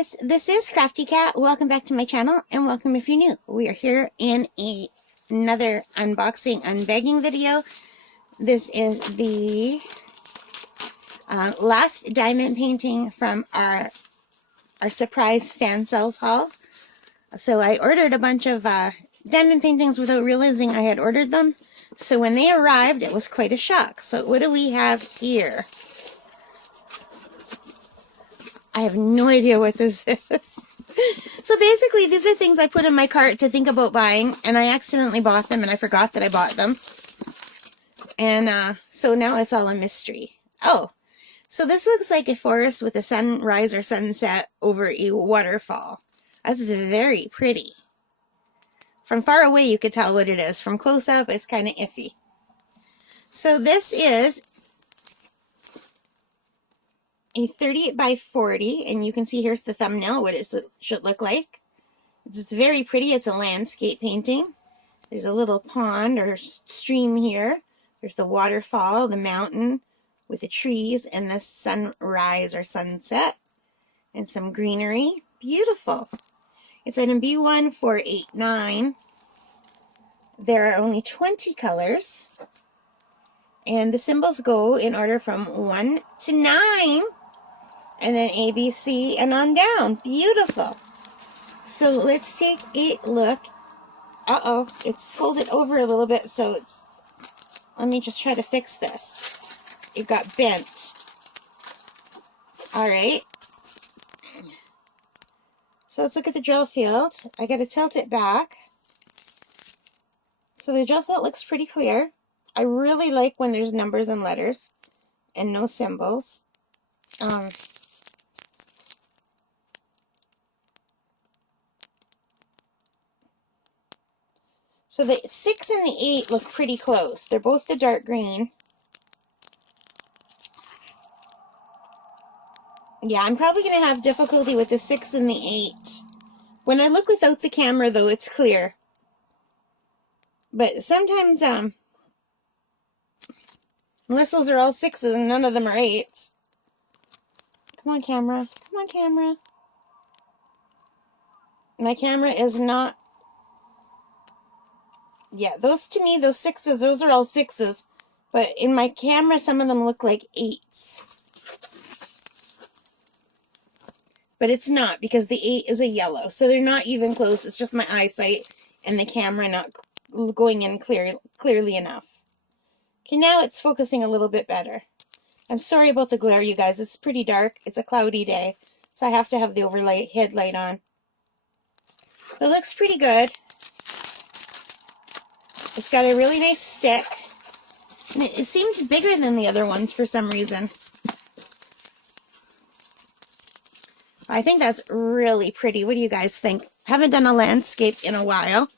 guys, this is Crafty Cat. Welcome back to my channel and welcome if you're new. We are here in another unboxing, unbagging video. This is the last diamond painting from our surprise Fansells haul. So I ordered a bunch of diamond paintings without realizing I had ordered them. So when they arrived, it was quite a shock. So what do we have here? I have no idea what this is. So basically, these are things I put in my cart to think about buying, and I accidentally bought them, and I forgot that I bought them. And so now it's all a mystery. Oh, so this looks like a forest with a sunrise or sunset over a waterfall. That's very pretty. From far away, you could tell what it is. From close up, it's kind of iffy. So this is a 38 by 40, and you can see here's the thumbnail, what it should look like. It's very pretty. It's a landscape painting. There's a little pond or stream here. There's the waterfall, the mountain with the trees, and the sunrise or sunset, and some greenery. Beautiful. It's item B1489. There are only 20 colors, and the symbols go in order from 1 to 9. And then A, B, C, and on down. Beautiful. So let's take a look. Uh-oh, it's folded over a little bit, so it's... Let me just try to fix this. It got bent. Alright. So let's look at the drill field. I gotta tilt it back. So the drill field looks pretty clear. I really like when there's numbers and letters and no symbols. So the 6 and the 8 look pretty close. They're both the dark green. Yeah, I'm probably going to have difficulty with the 6 and the 8. When I look without the camera, though, it's clear. But sometimes, unless those are all 6s and none of them are 8s. Come on, camera. Come on, camera. My camera is not... Yeah, those to me, those 6s, those are all 6s. But in my camera, some of them look like 8s. But it's not, because the 8 is a yellow. So they're not even close. It's just my eyesight and the camera not going in clearly enough. Okay, now it's focusing a little bit better. I'm sorry about the glare, you guys. It's pretty dark. It's a cloudy day. So I have to have the headlight on. It looks pretty good. It's got a really nice stick. And it seems bigger than the other ones for some reason. I think that's really pretty. What do you guys think? Haven't done a landscape in a while.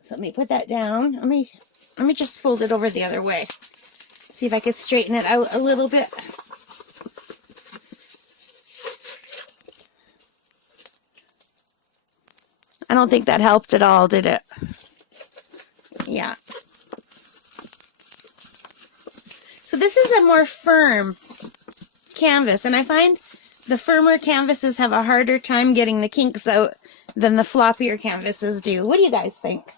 So let me put that down. Let me just fold it over the other way. See if I can straighten it out a little bit. I don't think that helped at all, did it? Yeah. So this is a more firm canvas, and I find the firmer canvases have a harder time getting the kinks out than the floppier canvases do. What do you guys think?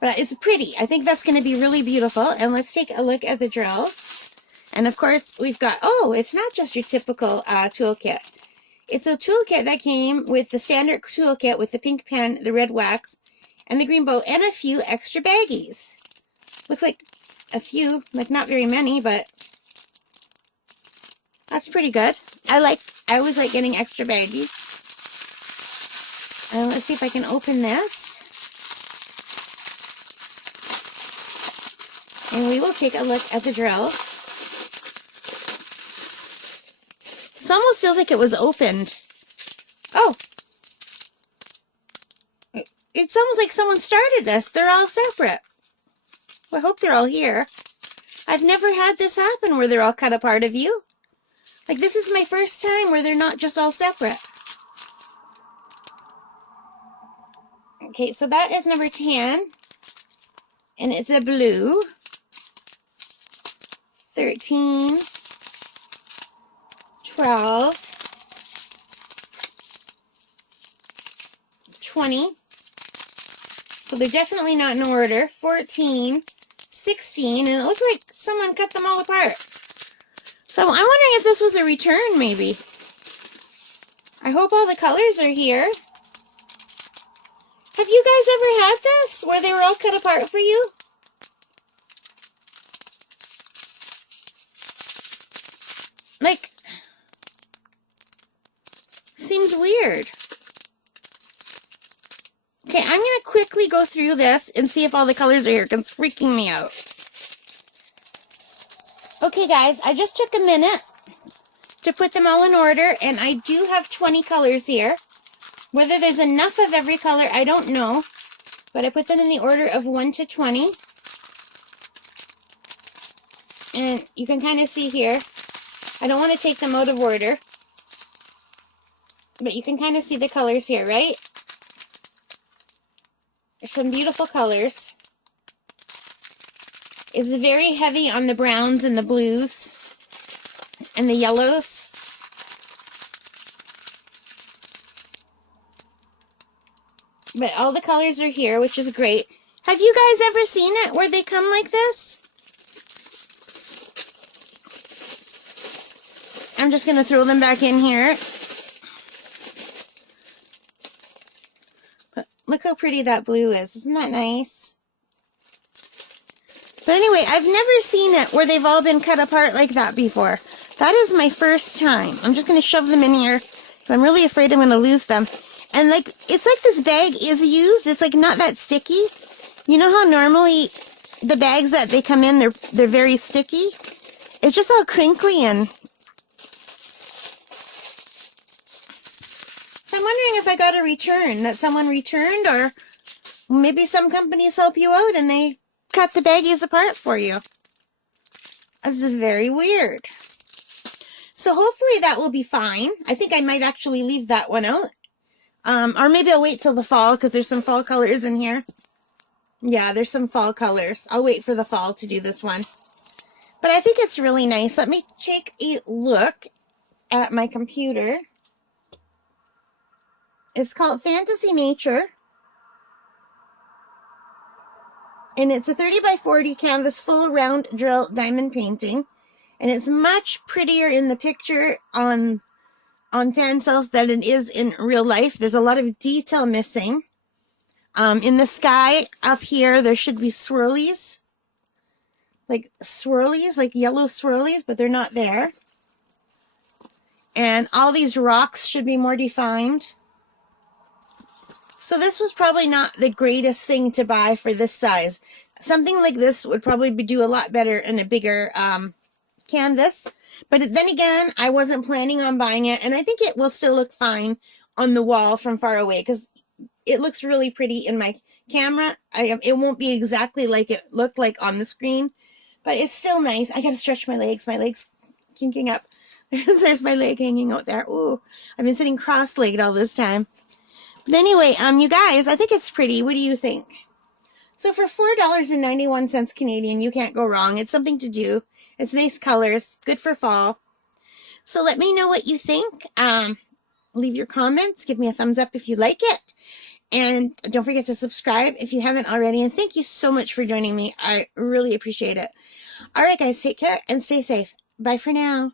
But it's pretty. I think that's going to be really beautiful. And let's take a look at the drills. And of course, we've got, oh, it's not just your typical toolkit. It's a toolkit that came with the standard toolkit with the pink pen, the red wax, and the green bow, and a few extra baggies. Looks like a few, like not very many, but that's pretty good. I always like getting extra baggies. And let's see if I can open this. And we will take a look at the drills. This almost feels like it was opened. Oh! It's almost like someone started this. They're all separate. Well, I hope they're all here. I've never had this happen where they're all cut apart, have you? Like, this is my first time where they're not just all separate. Okay, so that is number 10. And it's a blue. 13. 12, 20. So they're definitely not in order. 14, 16, and it looks like someone cut them all apart. So I'm wondering if this was a return, maybe. I hope all the colors are here. Have you guys ever had this, where they were all cut apart for you? Like, seems weird. Okay, I'm going to quickly go through this and see if all the colors are here, because it's freaking me out. Okay, guys, I just took a minute to put them all in order, and I do have 20 colors here. Whether there's enough of every color, I don't know, but I put them in the order of 1 to 20. And you can kind of see here, I don't want to take them out of order, but you can kind of see the colors here, right? Some beautiful colors. It's very heavy on the browns and the blues and the yellows. But all the colors are here, which is great. Have you guys ever seen it where they come like this? I'm just going to throw them back in here. But look how pretty that blue is. Isn't that nice? But anyway, I've never seen it where they've all been cut apart like that before. That is my first time. I'm just going to shove them in here. I'm really afraid I'm going to lose them. And like, it's like this bag is used. It's like not that sticky. You know how normally the bags that they come in, they're very sticky? It's just all crinkly and... So I'm wondering if I got a return, that someone returned, or maybe some companies help you out and they cut the baggies apart for you. This is very weird. So hopefully that will be fine. I think I might actually leave that one out. Or maybe I'll wait till the fall, because there's some fall colors in here. Yeah, there's some fall colors. I'll wait for the fall to do this one. But I think it's really nice. Let me take a look at my computer. It's called Fantasy Nature. And it's a 30 by 40 canvas full round drill diamond painting. And it's much prettier in the picture on Fansells than it is in real life. There's a lot of detail missing. In the sky up here, there should be swirlies. Like yellow swirlies, but they're not there. And all these rocks should be more defined. So this was probably not the greatest thing to buy for this size. Something like this would probably do a lot better in a bigger canvas. But then again, I wasn't planning on buying it. And I think it will still look fine on the wall from far away, because it looks really pretty in my camera. It won't be exactly like it looked like on the screen, but it's still nice. I gotta stretch my legs. My legs kinking up. There's my leg hanging out there. Ooh, I've been sitting cross-legged all this time. But anyway, you guys, I think it's pretty. What do you think? So for $4.91 Canadian, you can't go wrong. It's something to do. It's nice colors, good for fall. So let me know what you think. Leave your comments. Give me a thumbs up if you like it. And don't forget to subscribe if you haven't already. And thank you so much for joining me. I really appreciate it. All right, guys, take care and stay safe. Bye for now.